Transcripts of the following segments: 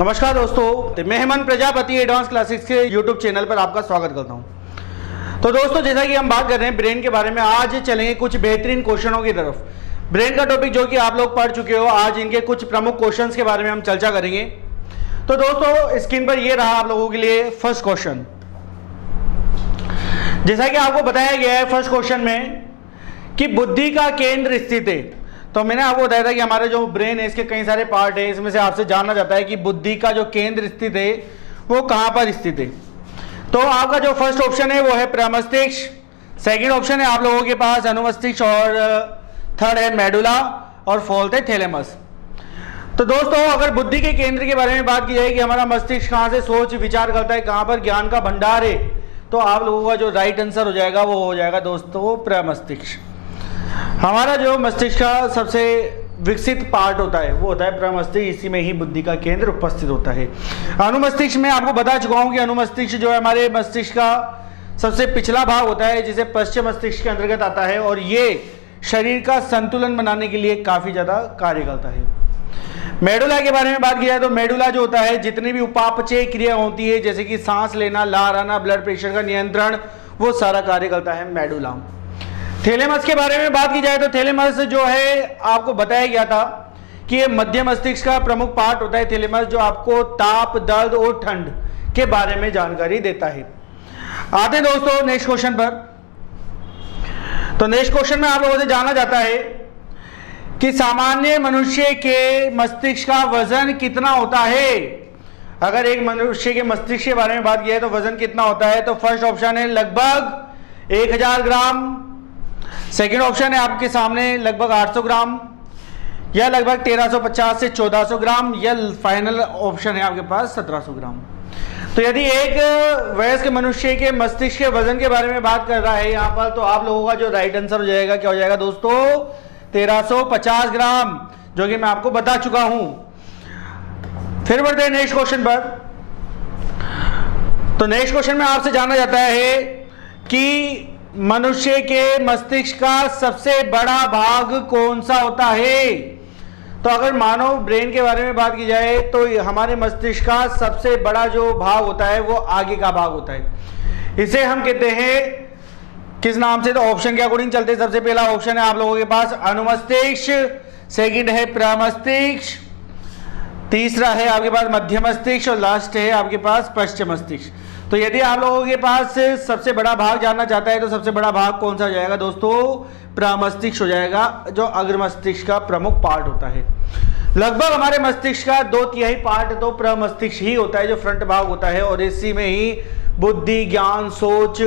नमस्कार दोस्तों, मैं हेमंत प्रजापति एडवांस क्लासेस के यूट्यूब चैनल पर आपका स्वागत करता हूं। तो दोस्तों, जैसा कि हम बात कर रहे हैं ब्रेन के बारे में, आज चलेंगे कुछ बेहतरीन क्वेश्चनों की तरफ। ब्रेन का टॉपिक जो कि आप लोग पढ़ चुके हो, आज इनके कुछ प्रमुख क्वेश्चंस के बारे में हम चर्चा करेंगे। तो दोस्तों, स्क्रीन पर ये रहा आप लोगों के लिए फर्स्ट क्वेश्चन। जैसा कि आपको बताया गया है फर्स्ट क्वेश्चन में कि बुद्धि का केंद्र स्थित है। तो मैंने आपको बताया था कि हमारे जो ब्रेन है इसके कई सारे पार्ट है, इसमें से आपसे जानना चाहता है कि बुद्धि का जो केंद्र स्थित है वो कहां पर स्थित है। तो आपका जो फर्स्ट ऑप्शन है वो है प्रमस्तिष्क, सेकंड ऑप्शन है आप लोगों के पास अनुमस्तिष्क, और थर्ड है मेडुला, और फोर्थ है थैलेमस। तो दोस्तों, अगर बुद्धि के केंद्र के बारे में बात की जाए कि हमारा मस्तिष्क कहां से सोच विचार करता है, कहां पर ज्ञान का भंडार है, तो आप लोगों का जो राइट आंसर हो जाएगा वो हो जाएगा दोस्तों प्रमस्तिष्क। हमारा जो मस्तिष्क का सबसे विकसित पार्ट होता है वो होता है प्रमस्तिष्क, इसी में ही बुद्धि का केंद्र उपस्थित होता है। अनुमस्तिष्क में आपको बता चुका हूं कि अनुमस्तिष्क जो है हमारे मस्तिष्क का सबसे पिछला भाग होता है, जिसे पश्चिम मस्तिष्क के अंतर्गत आता है, और ये शरीर का संतुलन बनाने के लिए काफी ज्यादा कार्य करता है। मेडुला के बारे में बात की जाए तो मेडुला जो होता है, जितनी भी उपापचय क्रिया होती है जैसे कि सांस लेना, लार आना, ब्लड प्रेशर का नियंत्रण, वो सारा कार्य करता है मेडुला। थैलेमस के बारे में बात की जाए तो थैलेमस जो है आपको बताया गया था कि ये मध्य मस्तिष्क का प्रमुख पार्ट होता है थैलेमस, जो आपको ताप, दर्द और ठंड के बारे में जानकारी देता है। आते हैं दोस्तों नेक्स्ट क्वेश्चन पर। तो नेक्स्ट क्वेश्चन में आप लोगों से जाना जाता है कि सामान्य मनुष्य के मस्तिष्क का वजन कितना होता है। अगर एक मनुष्य के मस्तिष्क के बारे में बात की है तो वजन कितना होता है, तो फर्स्ट ऑप्शन है लगभग 1000 ग्राम, सेकेंड ऑप्शन है आपके सामने लगभग 800 ग्राम, या लगभग 1350 से 1400 ग्राम, या फाइनल ऑप्शन है आपके पास 1700 ग्राम। तो यदि एक वयस्क मनुष्य के मस्तिष्क के वजन के बारे में बात कर रहा है यहाँ पर, तो आप लोगों का जो राइट आंसर हो जाएगा क्या हो जाएगा दोस्तों, 1350 ग्राम, जो कि मैं आपको बता चुका हूं। फिर बढ़ते हैं नेक्स्ट क्वेश्चन पर। तो नेक्स्ट क्वेश्चन में आपसे जाना जाता है कि मनुष्य के मस्तिष्क का सबसे बड़ा भाग कौन सा होता है। तो अगर मानव ब्रेन के बारे में बात की जाए तो हमारे मस्तिष्क का सबसे बड़ा जो भाग होता है वो आगे का भाग होता है। इसे हम कहते हैं किस नाम से, तो ऑप्शन के अकॉर्डिंग चलते। सबसे पहला ऑप्शन है आप लोगों के पास अनुमस्तिष्क, सेकंड है प्रमस्तिष्क, तीसरा है आपके पास मध्य मस्तिष्क, और लास्ट है आपके पास पश्चिम मस्तिष्क। तो यदि आप लोगों के पास सबसे बड़ा भाग जानना चाहता है तो सबसे बड़ा भाग कौन सा हो जाएगा दोस्तों, प्रमस्तिष्क हो जाएगा, जो अग्र मस्तिष्क का प्रमुख पार्ट होता है। लगभग हमारे मस्तिष्क का 2/3 पार्ट तो प्रमस्तिष्क ही होता है, जो फ्रंट भाग होता है, और इसी में ही बुद्धि, ज्ञान, सोच,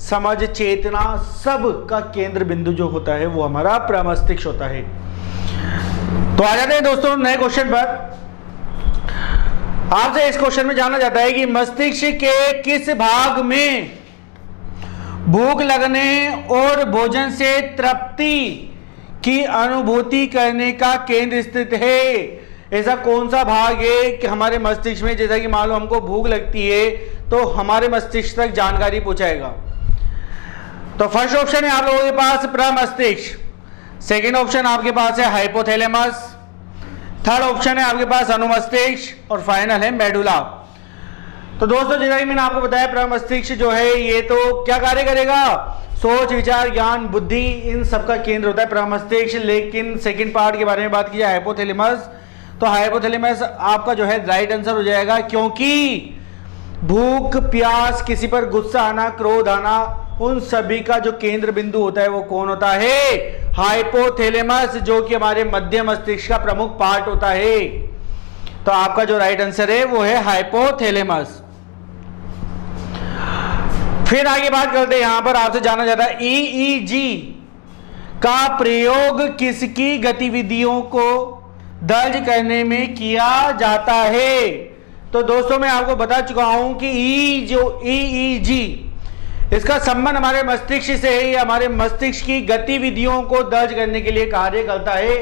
समझ, चेतना, सब का केंद्र बिंदु जो होता है वो हमारा प्रमस्तिष्क होता है। तो आ जाते हैं दोस्तों नए क्वेश्चन पर। आपसे इस क्वेश्चन में जानना जाता है कि मस्तिष्क के किस भाग में भूख लगने और भोजन से तृप्ति की अनुभूति करने का केंद्र स्थित है। ऐसा कौन सा भाग है कि हमारे मस्तिष्क में, जैसा कि मान लो हमको भूख लगती है तो हमारे मस्तिष्क तक जानकारी पहुंचाएगा। तो फर्स्ट ऑप्शन है आप लोगों के पास प्रमस्तिष्क, सेकेंड ऑप्शन आपके पास है हाइपोथैलेमस, थर्ड ऑप्शन है आपके पास अनुमस्तिष्क, और फाइनल है मेडुला। तो दोस्तों, जैसा कि मैंने आपको बताया प्रमस्तिष्क जो है ये तो क्या कार्य करेगा, सोच, विचार, ज्ञान, बुद्धि, इन सब का केंद्र होता है प्रमस्तिष्क। लेकिन सेकंड पार्ट के बारे में बात की जाए हाइपोथैलेमस, तो हाइपोथैलेमस आपका जो है राइट आंसर हो जाएगा, क्योंकि भूख, प्यास, किसी पर गुस्सा आना, क्रोध आना, उन सभी का जो केंद्र बिंदु होता है वो कौन होता है, हाइपोथैलेमस, जो कि हमारे मध्य मस्तिष्क का प्रमुख पार्ट होता है। तो आपका जो राइट आंसर है वो है हाइपोथैलेमस। फिर आगे बात करते हैं, यहां पर आपसे जाना जाता है ईईजी का प्रयोग किसकी गतिविधियों को दर्ज करने में किया जाता है। तो दोस्तों, मैं आपको बता चुका हूं कि ईईजी इसका संबंध हमारे मस्तिष्क से है, हमारे मस्तिष्क की गतिविधियों को दर्ज करने के लिए कार्य करता है।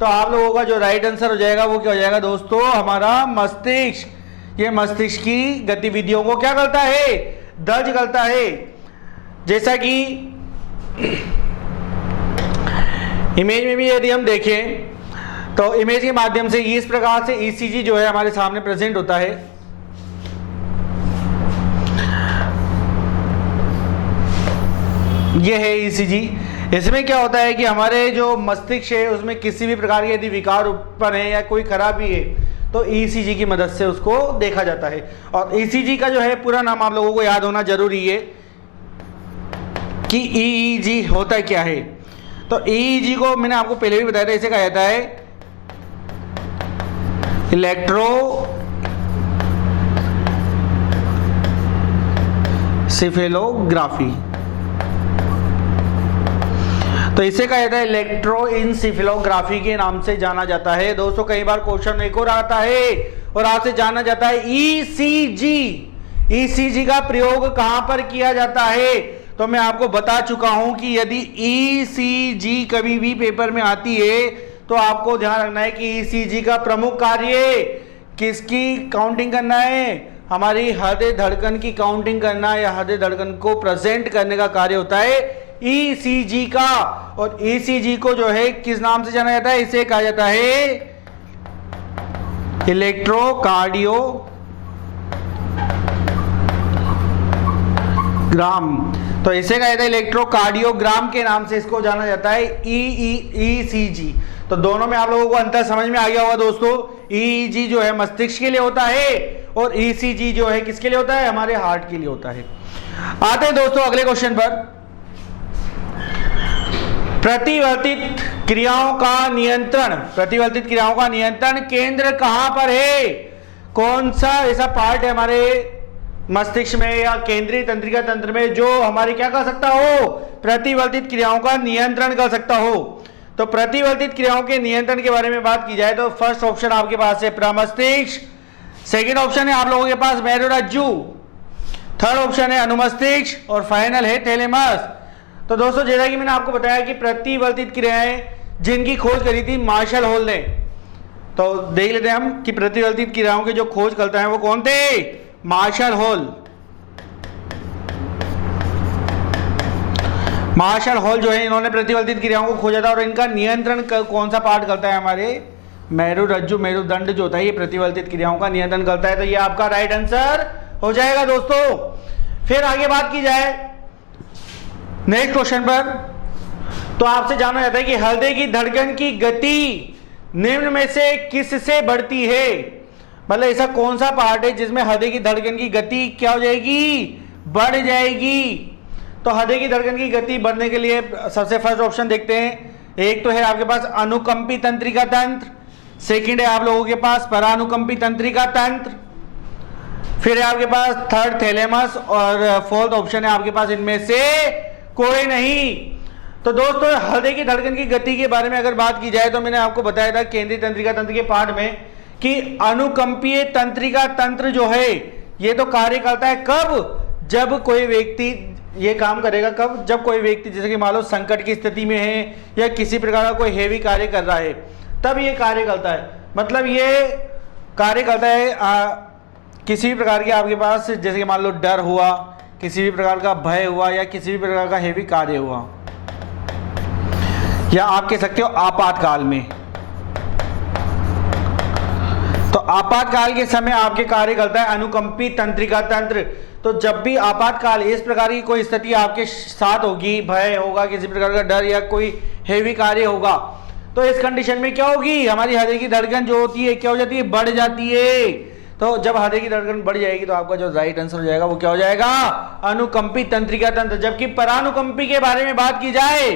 तो आप लोगों का जो राइट आंसर हो जाएगा वो क्या हो जाएगा दोस्तों, हमारा मस्तिष्क। ये मस्तिष्क की गतिविधियों को क्या करता है, दर्ज करता है। जैसा कि इमेज में भी यदि हम देखें तो इमेज के माध्यम से इस प्रकार से ईसीजी जो है हमारे सामने प्रेजेंट होता है। ये है ईसीजी। इसमें क्या होता है कि हमारे जो मस्तिष्क है उसमें किसी भी प्रकार के यदि विकार उत्पन्न है या कोई खराबी है तो ईसीजी की मदद से उसको देखा जाता है। और ईसीजी का जो है पूरा नाम आप लोगों को याद होना जरूरी है कि ईईजी होता क्या है। तो ईईजी को मैंने आपको पहले भी बताया था, इसे कहा जाता है इलेक्ट्रोसिफेलोग्राफी। तो इसे कहा जाता है इलेक्ट्रोइंसिफेलोग्राफी के नाम से जाना जाता है। दोस्तों कई बार क्वेश्चन एक और आता है और आपसे जाना जाता है ईसीजी। ईसीजी का प्रयोग कहां पर किया जाता है? तो मैं आपको बता चुका हूं कि यदि ईसीजी कभी भी पेपर में आती है तो आपको ध्यान रखना है कि ईसीजी का प्रमुख कार्य किसकी काउंटिंग करना है? हमारी हृदय धड़कन की काउंटिंग करना या हृदय धड़कन को प्रेजेंट करने का कार्य होता है ईसीजी का। और ईसीजी को जो है किस नाम से जाना जाता है? इसे कहा जाता है इलेक्ट्रोकार्डियोग्राम। तो इसे कहा जाता है इलेक्ट्रोकार्डियोग्राम के नाम से इसको जाना जाता है ईसीजी। तो दोनों में आप लोगों को अंतर समझ में आ गया होगा दोस्तों। ईईजी जो है मस्तिष्क के लिए होता है और ईसीजी जो है किसके लिए होता है? हमारे हार्ट के लिए होता है। आते हैं दोस्तों अगले क्वेश्चन पर। प्रतिवर्तित क्रियाओं का नियंत्रण केंद्र कहां पर है? कौन सा ऐसा पार्ट है हमारे मस्तिष्क में या केंद्रीय तंत्रिका तंत्र में जो हमारी क्या कर सकता हो? प्रतिवर्तित क्रियाओं का नियंत्रण कर सकता हो। तो प्रतिवर्तित क्रियाओं के नियंत्रण के बारे में बात की जाए तो फर्स्ट ऑप्शन आपके पास है प्रमस्तिष्क, सेकंड ऑप्शन है आप लोगों के पास मेरुरज्जु, थर्ड ऑप्शन है अनुमस्तिष्क और फाइनल है थैलेमस। तो दोस्तों जैसा कि मैंने आपको बताया कि प्रतिवर्तित क्रियाएं जिनकी खोज करी थी मार्शल हॉल ने, तो देख लेते हैं हम कि प्रतिवर्तित क्रियाओं के जो खोज करता है वो कौन थे? Martial hall. मार्शल हॉल जो है इन्होंने प्रतिवर्तित क्रियाओं को खोजा था और इनका नियंत्रण कौन सा पार्ट करता है? हमारे मेरुरज्जु मेरुदंड जो होता है ये प्रतिवर्तित क्रियाओं का नियंत्रण करता है। तो ये आपका राइट आंसर हो जाएगा दोस्तों। फिर आगे बात की जाए नेक्स्ट क्वेश्चन पर, तो आपसे जाना जाता है कि हृदय की धड़कन की गति निम्न में से किससे बढ़ती है? मतलब ऐसा कौन सा पार्ट है जिसमें हृदय की धड़कन की गति क्या हो जाएगी? बढ़ जाएगी। तो हृदय की धड़कन की गति बढ़ने के लिए सबसे फर्स्ट ऑप्शन देखते हैं। एक तो है आपके पास अनुकंपी तंत्रिका तंत्र, सेकंड है आप लोगों के पास परानुकंपी तंत्रिका तंत्र, फिर है आपके पास थर्ड थैलेमस और फोर्थ ऑप्शन है आपके पास इनमें से कोई नहीं। तो दोस्तों हृदय की धड़कन की गति के बारे में अगर बात की जाए तो मैंने आपको बताया था केंद्रीय तंत्रिका तंत्र के पार्ट में कि अनुकंपीय तंत्रिका तंत्र जो है ये तो कार्य करता है कब? जब कोई व्यक्ति ये काम करेगा कब? जब कोई व्यक्ति जैसे कि मान लो संकट की स्थिति में है या किसी प्रकार का कोई हेवी कार्य कर रहा है तब ये कार्य करता है। मतलब ये कार्य करता है किसी भी प्रकार के आपके पास जैसे कि मान लो डर हुआ, किसी भी प्रकार का भय हुआ या किसी भी प्रकार का हेवी कार्य हुआ, या आप कह सकते हो आपातकाल में। तो आपातकाल के समय आपके कार्य करता है अनुकंपी तंत्रिका तंत्र। तो जब भी आपातकाल इस प्रकार की कोई स्थिति आपके साथ होगी, भय होगा, किसी प्रकार का डर या कोई हेवी कार्य होगा, तो इस कंडीशन में क्या होगी? हमारी हृदय की धड़कन जो होती है क्या हो जाती है? बढ़ जाती है। तो जब हृदय की धड़कन बढ़ जाएगी तो आपका जो राइट आंसर हो जाएगा वो क्या हो जाएगा? अनुकंपी तंत्रिका तंत्र। जबकि परानुकंपी के बारे में बात की जाए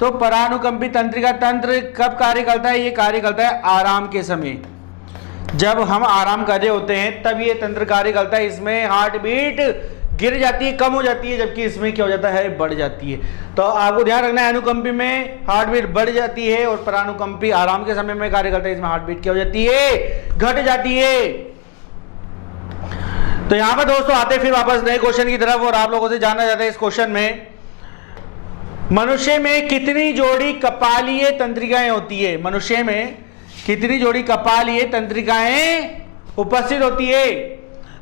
तो परानुकंपी तंत्रिका तंत्र कब कार्य करता है? ये कार्य करता है आराम के समय। जब हम आराम कर रहे होते हैं तब ये तंत्र कार्य करता है। इसमें हार्ट बीट गिर जाती है, कम हो जाती है, जबकि इसमें क्या हो जाता है? बढ़ जाती है। तो आपको ध्यान रखना है अनुकंपी में हार्ट बीट बढ़ जाती है और परानुकंपी आराम के समय में कार्य करता है, इसमें हार्ट बीट क्या हो जाती है? घट जाती है। तो यहां पर दोस्तों आते फिर वापस नए क्वेश्चन की तरफ और आप लोगों से जाना जाता है इस क्वेश्चन में मनुष्य में कितनी जोड़ी कपालीय तंत्रिकाएं होती है? मनुष्य में कितनी जोड़ी कपालीय तंत्रिकाएं उपस्थित होती है?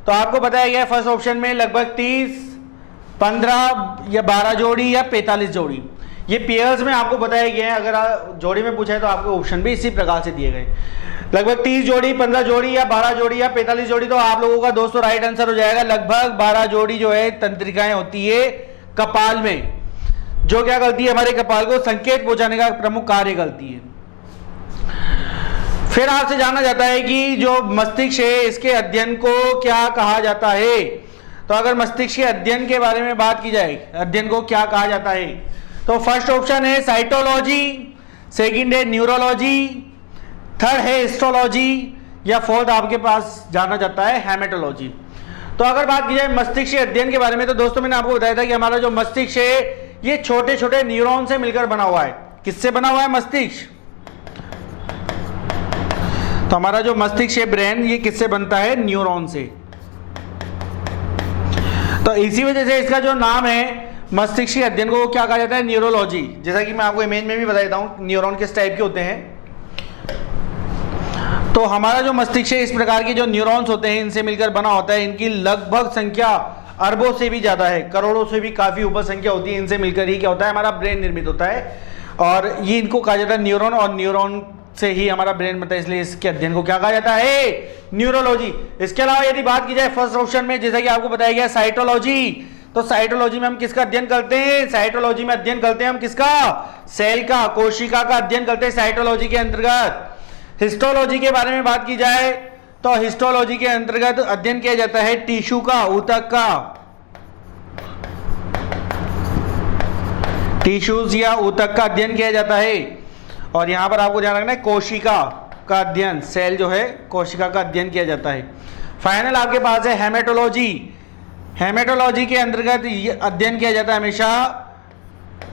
तो आपको बताया गया फर्स्ट ऑप्शन में लगभग 30, 15 या 12 जोड़ी या 45 जोड़ी। ये पेयर्स में आपको बताया गया है, अगर जोड़ी में पूछा है तो आपको ऑप्शन भी इसी प्रकार से दिए गए। लगभग 30 जोड़ी, 15 जोड़ी या 12 जोड़ी या 45 जोड़ी, तो आप लोगों का दोस्तों राइट आंसर हो जाएगा। लगभग 12 जोड़ी जो है तंत्रिकाएं होती है कपाल में, जो क्या करती है, हमारे कपाल को संकेत पहुंचाने का प्रमुख कार्य करती है। फिर आपसे जाना जाता है कि जो मस्तिष्क है इसके अध्ययन को क्या कहा जाता है। तो अगर मस्तिष्क के अध्ययन के बारे में बात की जाए, अध्ययन को क्या कहा जाता है, तो फर्स्ट ऑप्शन है साइटोलॉजी, सेकंड है न्यूरोलॉजी, थर्ड है हिस्टोलॉजी, या फोर्थ आपके पास जाना जाता है हेमेटोलॉजी। तो अगर बात की जाए मस्तिष्क के अध्ययन के बारे में, तो दोस्तों मैंने आपको बताया था कि हमारा जो मस्तिष्क है ये छोटे छोटे न्यूरॉन से मिलकर बना हुआ है। किससे बना हुआ है मस्तिष्क? तो हमारा जो मस्तिष्क है ब्रेन, ये किससे बनता है? न्यूरॉन से। तो इसी वजह से इसका जो नाम है मस्तिष्क के अध्ययन को क्या कहा जाता है? न्यूरोलॉजी। जैसा कि मैं आपको इमेज में भी बता देता हूं न्यूरॉन किस टाइप के होते हैं। तो हमारा जो मस्तिष्क है इस प्रकार के जो न्यूरॉन्स होते हैं इनसे मिलकर बना होता है। इनकी लगभग संख्या अरबों से भी ज्यादा है, करोड़ों से भी काफी ऊपर संख्या होती है। इनसे मिलकर ही क्या होता है? हमारा ब्रेन निर्मित होता है, और ये इनको कहा जाता है न्यूरॉन, और न्यूरॉन से ही हमारा ब्रेन बनता है, इसलिए इसके अध्ययन को क्या कहा जाता है? न्यूरोलॉजी। इसके अलावा यदि बात की जाए फर्स्ट ऑप्शन में, जैसा कि आपको बताया गया साइटोलॉजी, तो साइटोलॉजी में हम किसका अध्ययन करते हैं? साइटोलॉजी में अध्ययन करते हैं हम किसका? सेल का, कोशिका का अध्ययन करते हैं साइटोलॉजी के अंतर्गत। हिस्टोलॉजी के बारे में बात की जाए तो हिस्टोलॉजी के अंतर्गत अध्ययन किया जाता है टिश्यू का, ऊतक का, टिश्यूज या ऊतक का अध्ययन किया जाता है। और यहां पर आपको ध्यान रखना है कोशिका का अध्ययन, सेल जो है कोशिका का अध्ययन किया जाता है। फाइनल आपके पास है हेमेटोलॉजी। हेमेटोलॉजी के अंतर्गत अध्ययन किया जाता है हमेशा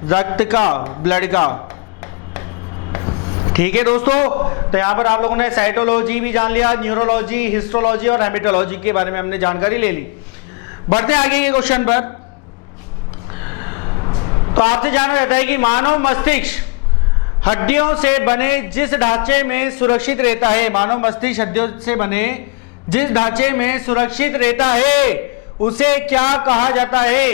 रक्त का, ब्लड का। ठीक है दोस्तों, तो यहां पर आप लोगों ने साइटोलॉजी भी जान लिया, न्यूरोलॉजी, हिस्टोलॉजी और हेमेटोलॉजी के बारे में हमने जानकारी ले ली। बढ़ते आगे के क्वेश्चन पर। तो आपसे जाना जाता है कि मानव मस्तिष्क हड्डियों से बने जिस ढांचे में सुरक्षित रहता है, मानव मस्तिष्क हड्डियों से बने जिस ढांचे में सुरक्षित रहता है उसे क्या कहा जाता है?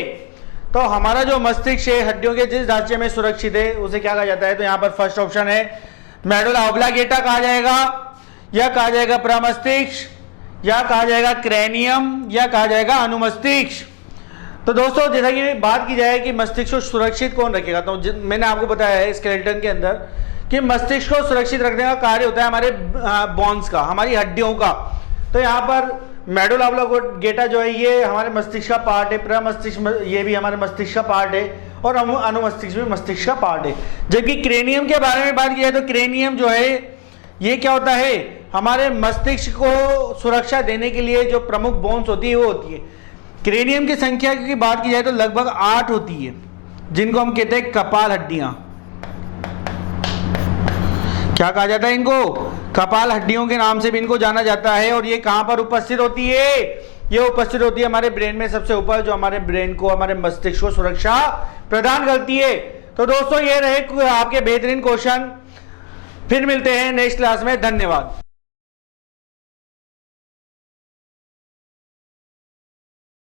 तो हमारा जो मस्तिष्क है हड्डियों के जिस ढांचे में सुरक्षित है उसे क्या कहा जाता है? तो यहां पर फर्स्ट ऑप्शन है मेडुला ऑब्लांगेटा कहा जाएगा, या कहा जाएगा प्रमस्तिष्क, या कहा जाएगा क्रेनियम, या कहा जाएगा अनुमस्तिष्क। तो दोस्तों जैसा कि बात की जाए कि मस्तिष्क को सुरक्षित कौन रखेगा, तो मैंने आपको बताया है स्केलेटन के अंदर कि मस्तिष्क को सुरक्षित रखने का कार्य होता है हमारे बोन्स का, हमारी हड्डियों का। तो यहाँ पर मेडुला ऑब्लांगेटा जो है ये हमारे मस्तिष्क का पार्ट है, प्रमस्तिष्क ये भी हमारे मस्तिष्क का पार्ट है, और अनुमस्तिष्क भी मस्तिष्क का पार्ट है। जबकि क्रेनियम के बारे में बात की जाए तो क्रेनियम जो है ये क्या होता है? हमारे मस्तिष्क को सुरक्षा देने के लिए जो प्रमुख बोन्स होती है वो होती है। क्रेनियम की संख्या की बात की जाए तो लगभग 8 होती है, जिनको हम कहते हैं कपाल हड्डियां। क्या कहा जाता है इनको? कपाल हड्डियों के नाम से भी इनको जाना जाता है। और ये कहां पर उपस्थित होती है? ये उपस्थित होती है हमारे ब्रेन में सबसे ऊपर, जो हमारे ब्रेन को, हमारे मस्तिष्क को सुरक्षा प्रदान करती है। तो दोस्तों ये रहे आपके बेहतरीन क्वेश्चन। फिर मिलते हैं नेक्स्ट क्लास में। धन्यवाद।